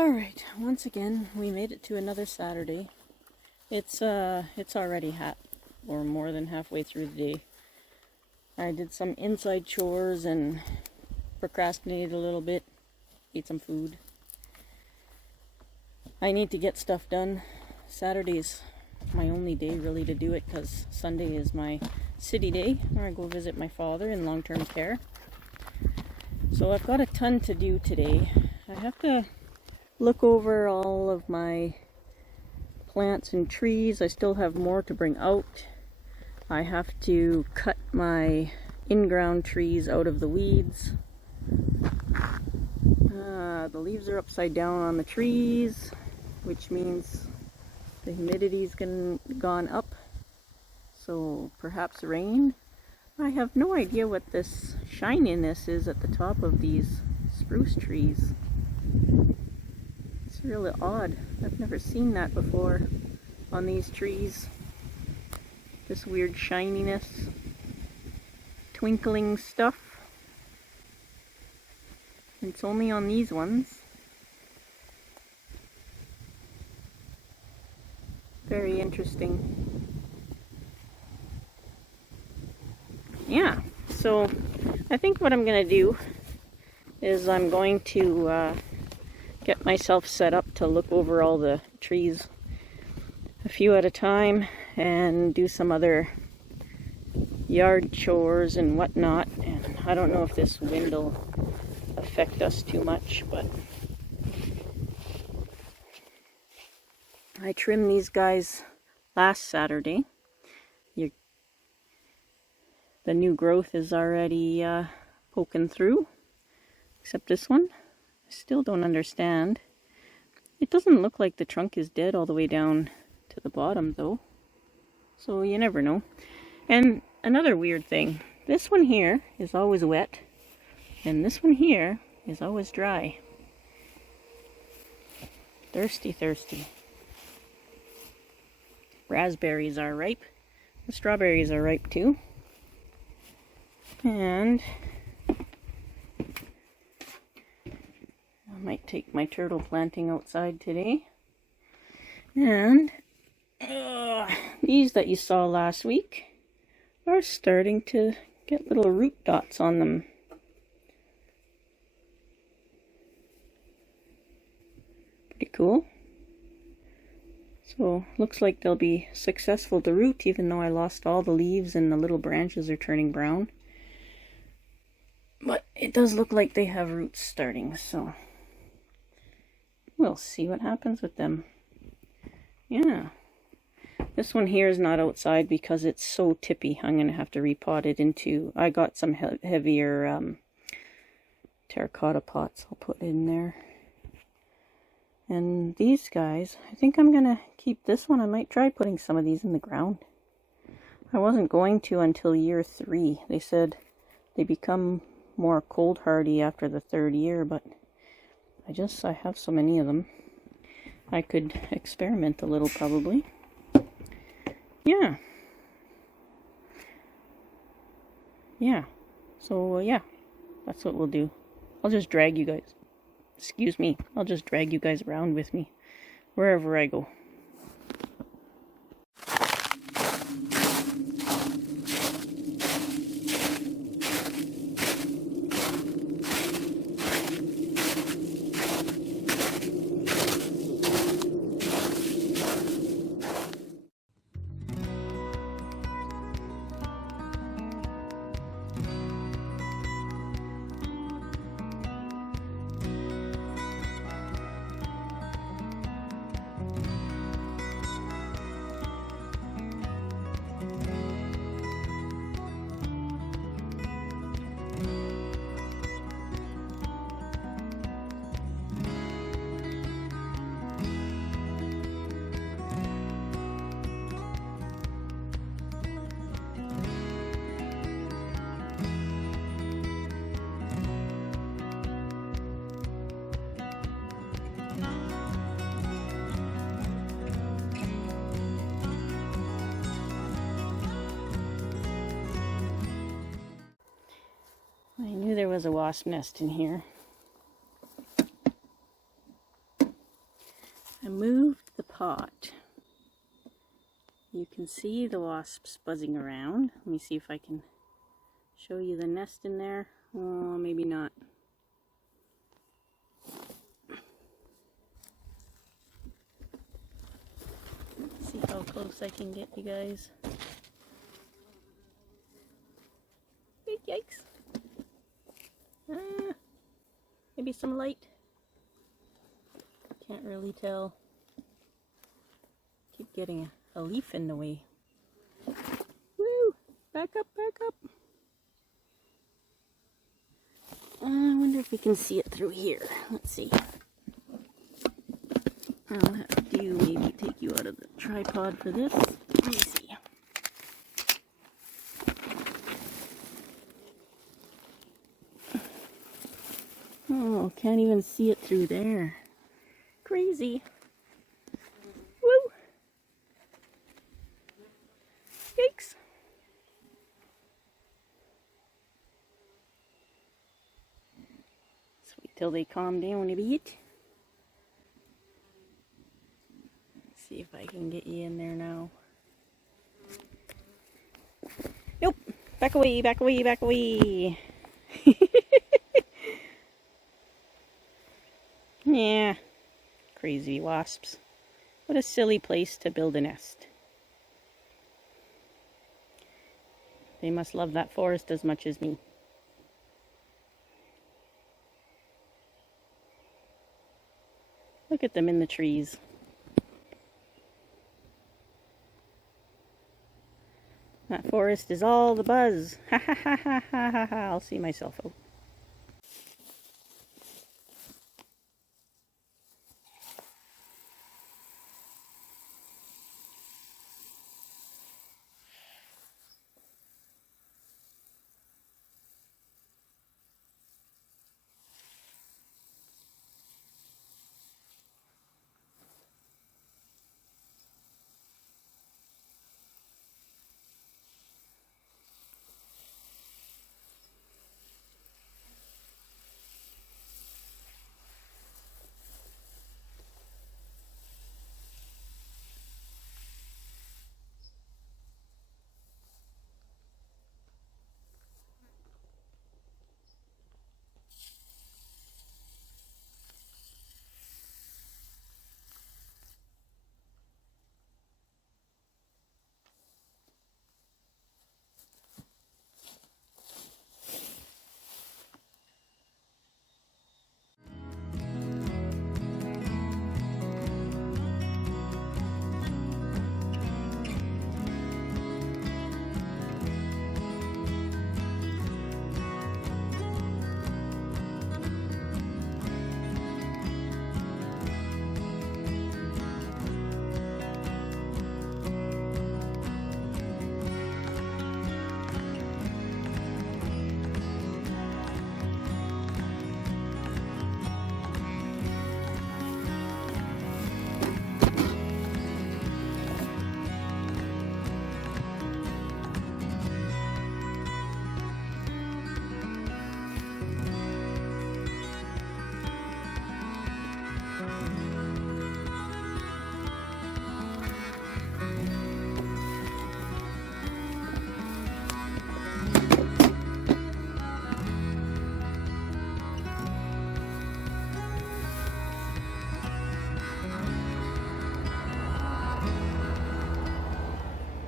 Alright, once again, we made it to another Saturday. It's already or more than halfway through the day. I did some inside chores and procrastinated a little bit, ate some food. I need to get stuff done. Saturday's my only day really to do it because Sunday is my city day where I go visit my father in long-term care. So I've got a ton to do today. I have to look over all of my plants and trees. I still have more to bring out. I have to cut my in-ground trees out of the weeds. The leaves are upside down on the trees, which means the humidity's gone up, so perhaps rain. I have no idea what this shininess is at the top of these spruce trees. It's really odd. I've never seen that before on these trees. This weird shininess, twinkling stuff. It's only on these ones. Very interesting. Yeah, so I think what I'm going to do is I'm going to get myself set up to look over all the trees a few at a time and do some other yard chores and whatnot. And I don't know if this wind will affect us too much, but I trimmed these guys last Saturday. The new growth is already poking through, except this one. I still don't understand. It doesn't look like the trunk is dead all the way down to the bottom though, so you never know. And another weird thing, this one here is always wet, and this one here is always dry. Thirsty, thirsty. Raspberries are ripe. The strawberries are ripe too. And I might take my turtle planting outside today. And these that you saw last week are starting to get little root dots on them. Pretty cool. So looks like they'll be successful to root, even though I lost all the leaves and the little branches are turning brown. But it does look like they have roots starting, so we'll see what happens with them. Yeah. This one here is not outside because it's so tippy. I'm going to have to repot it into... I got some heavier terracotta pots I'll put in there. And these guys, I think I'm going to keep this one. I might try putting some of these in the ground. I wasn't going to until year 3. They said they become more cold hardy after the 3rd year, but I have so many of them. I could experiment a little probably. Yeah. Yeah. So yeah, that's what we'll do. I'll just drag you guys. Excuse me. I'll just drag you guys around with me wherever I go. I knew there was a wasp nest in here. I moved the pot. You can see the wasps buzzing around. Let me see if I can show you the nest in there. Oh, maybe not. See how close I can get, you guys. Big yikes. Maybe some light. Can't really tell. Keep getting a leaf in the way. Woo! Back up, back up. I wonder if we can see it through here. Let's see. I'll have to maybe take you out of the tripod for this. Let me see. Oh, can't even see it through there. Crazy. Woo! Yikes. Let's wait till they calm down a bit. See if I can get you in there now. Nope. Back away, back away, back away. Yeah. Crazy wasps. What a silly place to build a nest. They must love that forest as much as me. Look at them in the trees. That forest is all the buzz. Ha ha ha ha ha ha ha. I'll see myself out.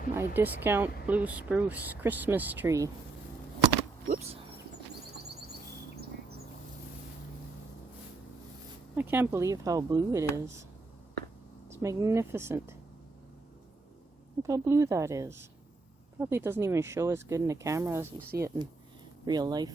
My discount blue spruce Christmas tree. Whoops. I can't believe how blue it is. It's magnificent. Look how blue that is. Probably doesn't even show as good in the camera as you see it in real life.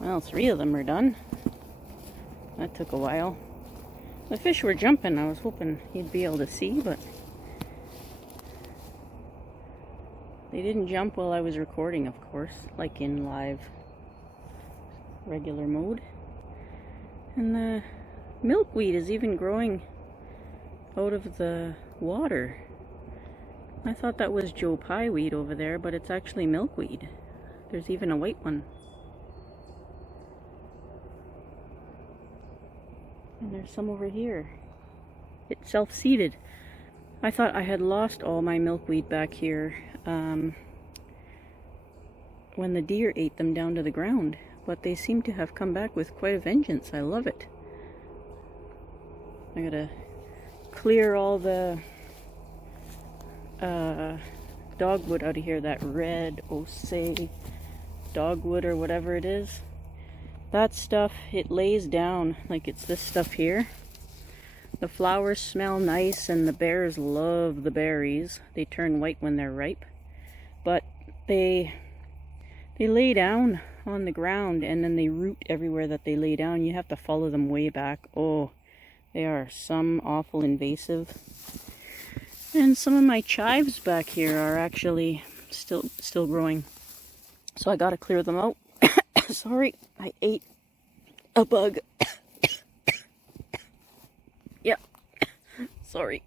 Well, 3 of them are done. That took a while. The fish were jumping. I was hoping you'd be able to see, but they didn't jump while I was recording, of course, like in live regular mode. And the milkweed is even growing out of the water. I thought that was Joe Pye weed over there, but it's actually milkweed. There's even a white one. And there's some over here. It's self-seeded. I thought I had lost all my milkweed back here when the deer ate them down to the ground, but they seem to have come back with quite a vengeance. I love it. I gotta clear all the dogwood out of here, that red Osei dogwood or whatever it is. That stuff, it lays down like it's this stuff here. The flowers smell nice and the bears love the berries. They turn white when they're ripe. But they lay down on the ground and then they root everywhere that they lay down. You have to follow them way back. Oh, they are some awful invasive. And some of my chives back here are actually still growing. So I gotta clear them out. Sorry, I ate a bug. Yep. Sorry.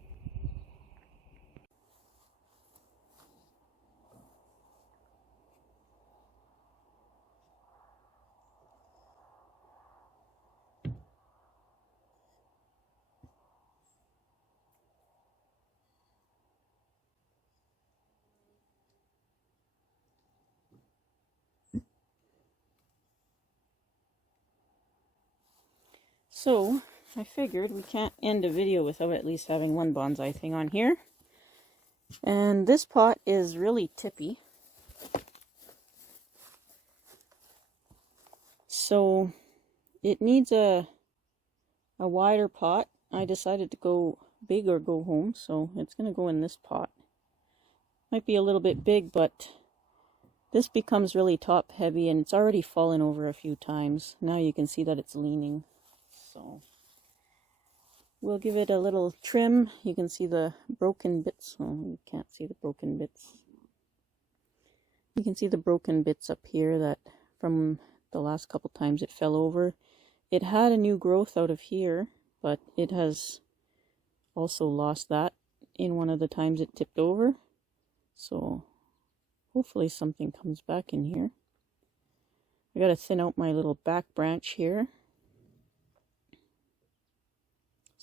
So, I figured we can't end a video without at least having one bonsai thing on here. And this pot is really tippy. So, it needs a wider pot. I decided to go big or go home, so it's going to go in this pot. Might be a little bit big, but this becomes really top heavy and it's already fallen over a few times. Now you can see that it's leaning. So we'll give it a little trim. You can see the broken bits. Well, you can't see the broken bits. You can see the broken bits up here that from the last couple times it fell over. It had a new growth out of here, but it has also lost that in one of the times it tipped over. So hopefully something comes back in here. I gotta thin out my little back branch here.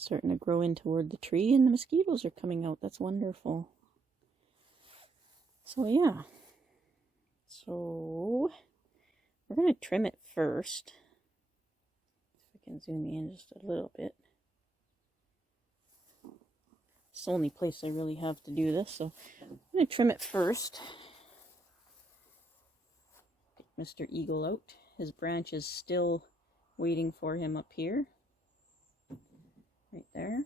Starting to grow in toward the tree, and the mosquitoes are coming out. That's wonderful. So yeah. So we're going to trim it first. If I can zoom in just a little bit. It's the only place I really have to do this, so I'm going to trim it first. Get Mr. Eagle out. His branch is still waiting for him up here. Right there.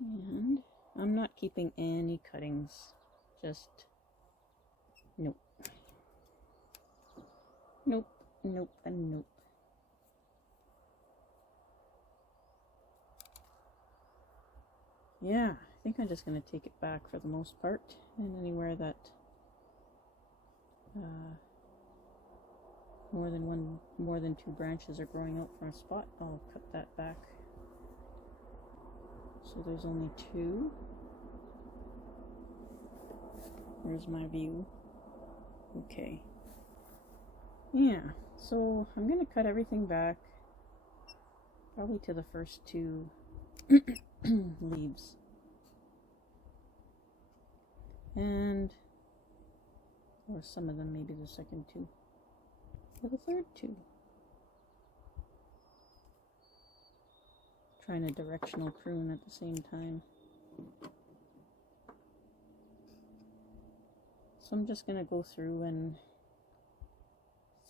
And I'm not keeping any cuttings. Just nope. Nope, nope, and nope. Yeah, I think I'm just going to take it back for the most part. And anywhere that more than 2 branches are growing out from a spot, I'll cut that back. So there's only 2. There's my view. Okay. Yeah, so I'm going to cut everything back, probably to the first 2 leaves. And, or some of them, maybe the second 2. Or the third 2. Trying to directional prune at the same time. So I'm just going to go through and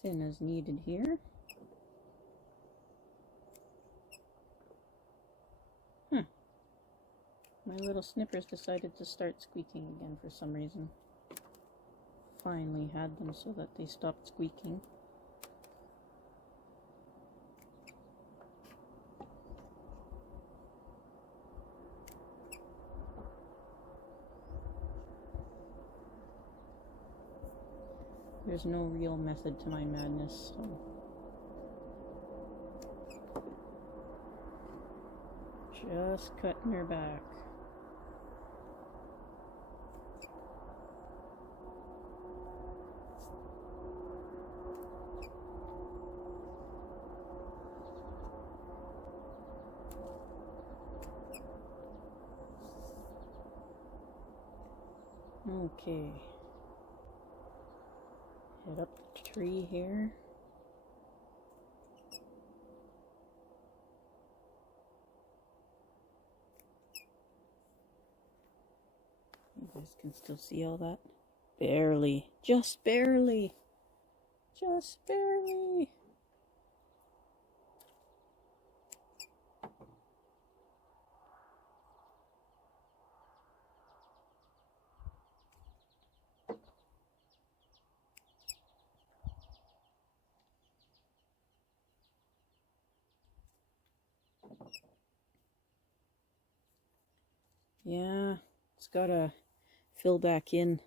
thin as needed here. My little snippers decided to start squeaking again for some reason. finally had them so that they stopped squeaking. There's no real method to my madness, so just cutting her back. Okay. Head up the tree here. You guys can still see all that? Barely. Just barely. Just barely. Yeah, it's gotta fill back in.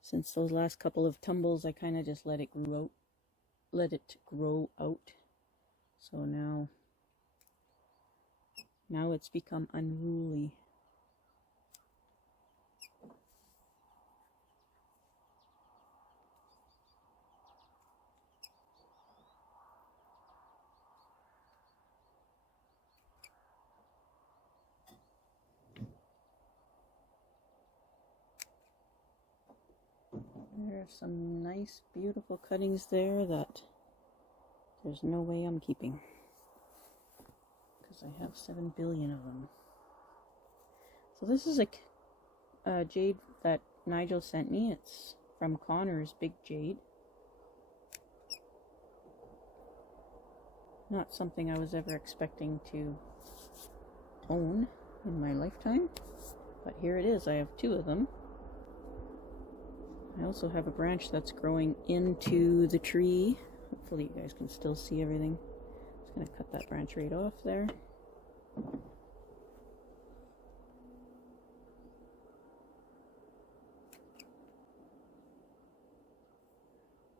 Since those last couple of tumbles, I kind of just let it grow out. So now it's become unruly. There are some nice, beautiful cuttings there that there's no way I'm keeping, because I have 7 billion of them. So this is a jade that Nigel sent me. It's from Connor's Big Jade. Not something I was ever expecting to own in my lifetime, but here it is. I have 2 of them. I also have a branch that's growing into the tree. Hopefully you guys can still see everything. Just going to cut that branch right off there.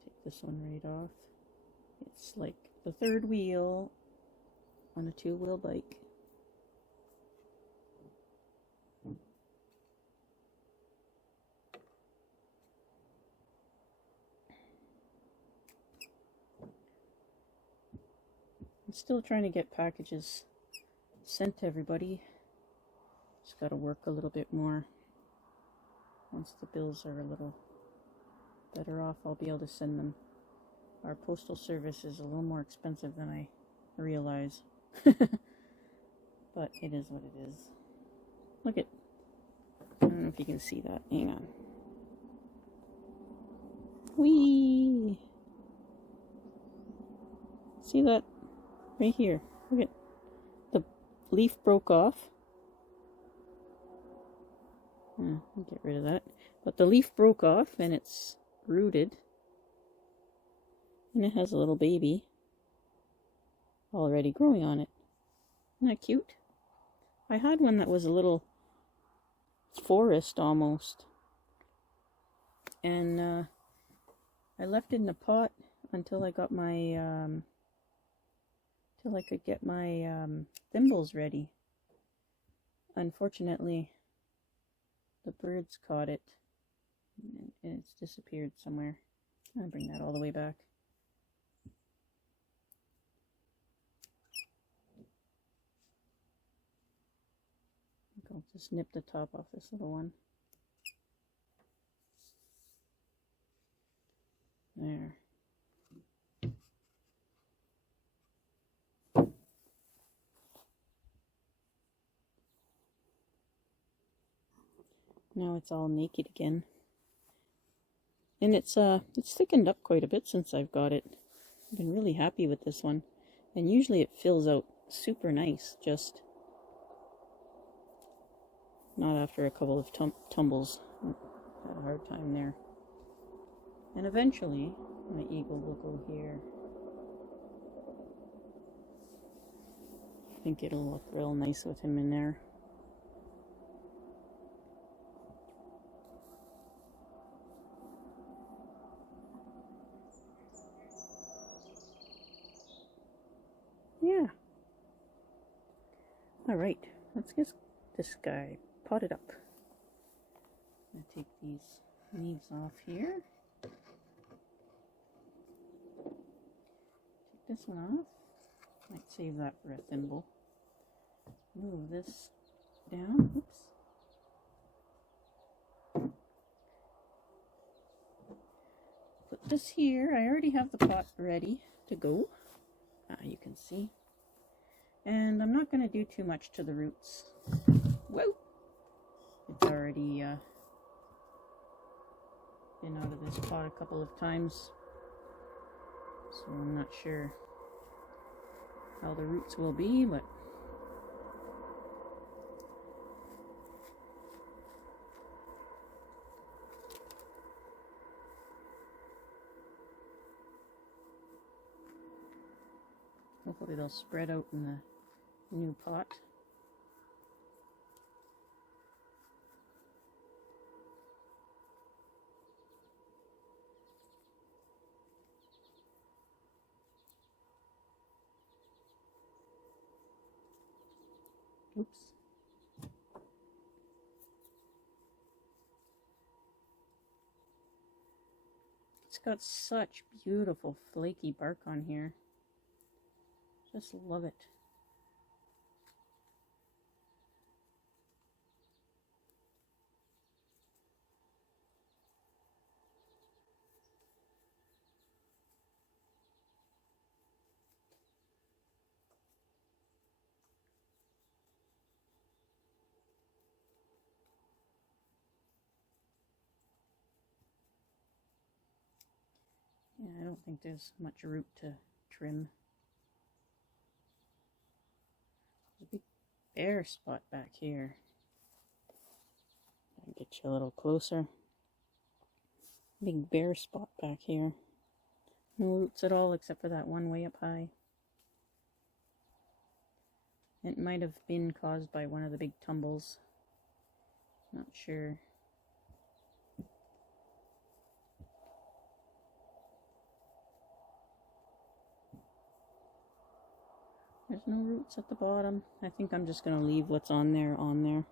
Take this one right off. It's like the 3rd wheel on a 2-wheel bike. I'm still trying to get packages sent to everybody. Just got to work a little bit more. Once the bills are a little better off, I'll be able to send them. Our postal service is a little more expensive than I realize. But it is what it is. Look at, I don't know if you can see that. Hang on. Whee! See that? Right here. Look at, the leaf broke off. I'll get rid of that. But the leaf broke off and it's rooted. And it has a little baby already growing on it. Isn't that cute? I had one that was a little forest almost. And I left it in the pot until I got my till I could get my thimbles ready. Unfortunately, the birds caught it and it's disappeared somewhere. I'll bring that all the way back. I'll just nip the top off this little one. There. Now it's all naked again. And it's thickened up quite a bit since I've got it. I've been really happy with this one. And usually it fills out super nice, just not after a couple of tumbles. Had a hard time there. And eventually, my eagle will go here. I think it'll look real nice with him in there. Yeah. Alright, let's get this guy potted up. I'm going to take these leaves off here. Take this one off. Might save that for a thimble. Move this down. Oops. Put this here. I already have the pot ready to go. You can see. And I'm not going to do too much to the roots. Whoa! It's already been out of this pot a couple of times. So I'm not sure how the roots will be, but hopefully they'll spread out in the new pot. Oops. It's got such beautiful flaky bark on here. Just love it. Yeah, I don't think there's much root to trim. There's a big bare spot back here. I'll get you a little closer. Big bare spot back here. No roots at all except for that one way up high. It might have been caused by one of the big tumbles. Not sure. There's no roots at the bottom. I think I'm just going to leave what's on there on there.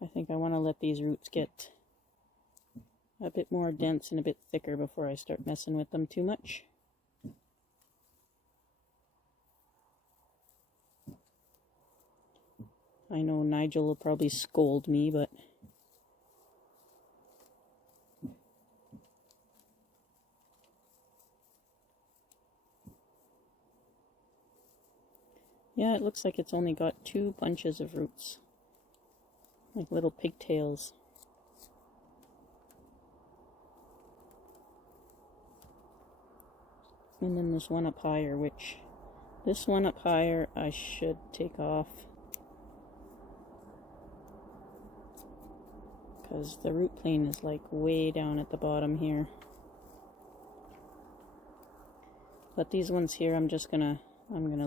I think I want to let these roots get a bit more dense and a bit thicker before I start messing with them too much. I know Nigel will probably scold me, but yeah, it looks like it's only got 2 bunches of roots. Like little pigtails. And then there's one up higher, which this one up higher I should take off. Because the root plane is like way down at the bottom here. But these ones here I'm gonna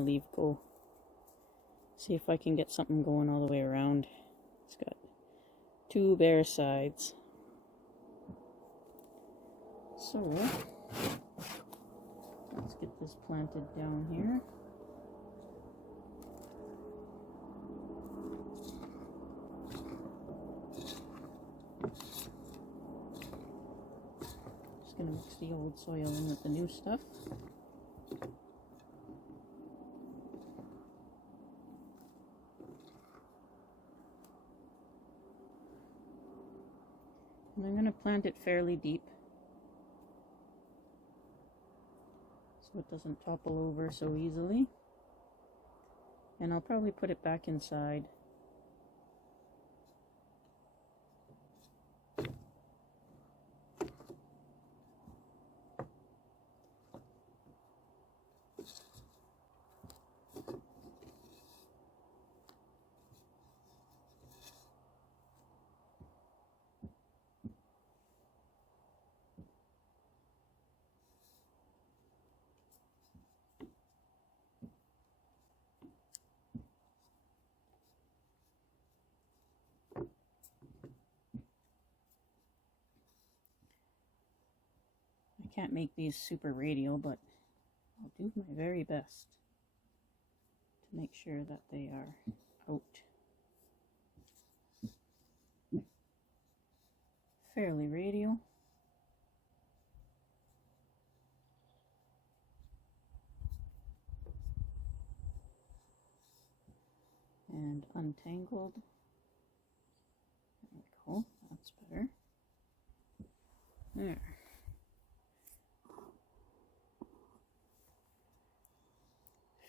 leave go. See if I can get something going all the way around. It's got 2 bare sides. So let's get this planted down here. Just gonna mix the old soil in with the new stuff. And I'm going to plant it fairly deep so it doesn't topple over so easily. And I'll probably put it back inside. can't make these super radial, but I'll do my very best to make sure that they are out fairly radial. And untangled. There we go, that's better. There.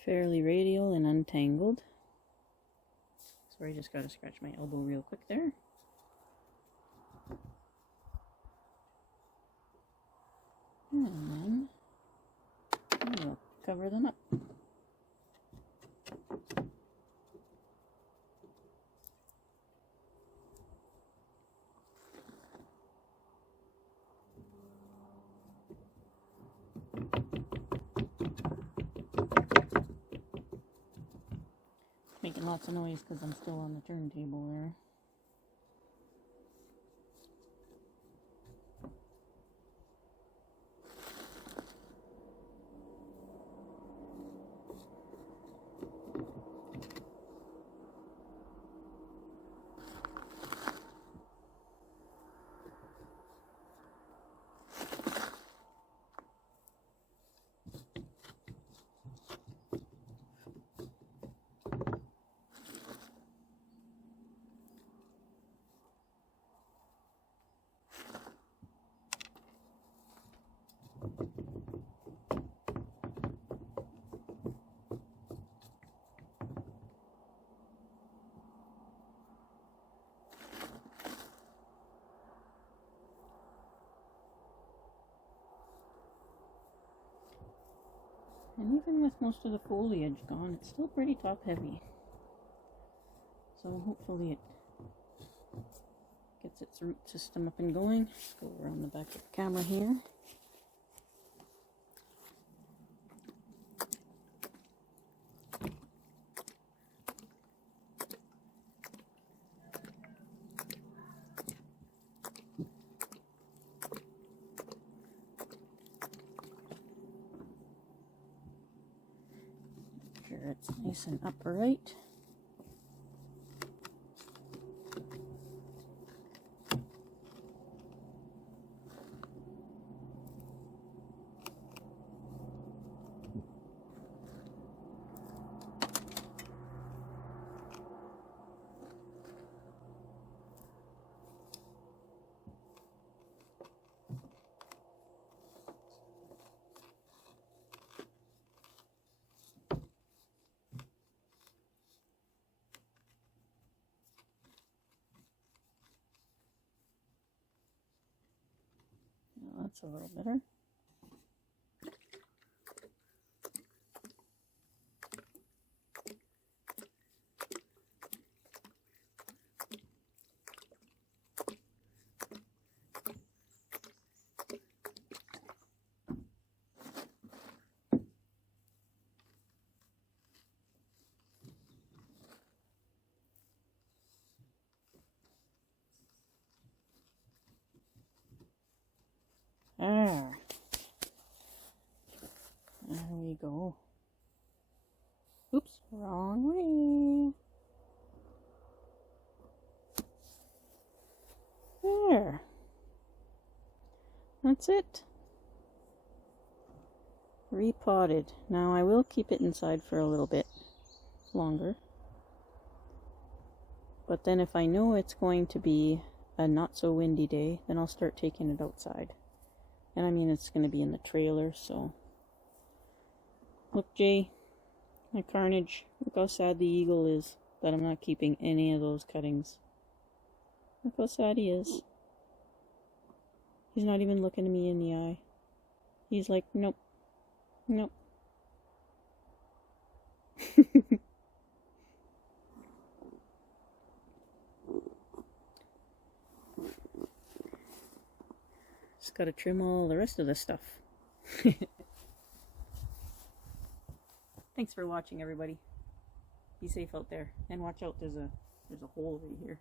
Fairly radial and untangled. Sorry, just gotta scratch my elbow real quick there. And then we'll cover them up. Making lots of noise because I'm still on the turntable there. And even with most of the foliage gone, it's still pretty top heavy. So hopefully it gets its root system up and going. Let's go around the back of the camera here. Make sure it's nice and upright. That's a little better. There we go. Oops, wrong way. There. That's it. Repotted. Now I will keep it inside for a little bit longer. But then if I know it's going to be a not so windy day, then I'll start taking it outside. And I mean, it's going to be in the trailer, so. Look, Jay, my carnage. Look how sad the eagle is that I'm not keeping any of those cuttings. Look how sad he is. He's not even looking at me in the eye. He's like, nope, nope. Just gotta trim all the rest of the stuff. Thanks for watching, everybody. Be safe out there, and watch out. There's a hole right here.